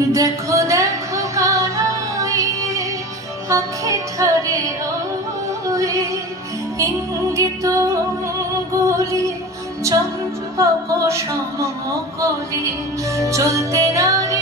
দেখো দেখো কানাইয়ে আখি ঠারে ওই ইঙ্গিত অঙ্গুলি চম্পক সমকলি চলতে নারে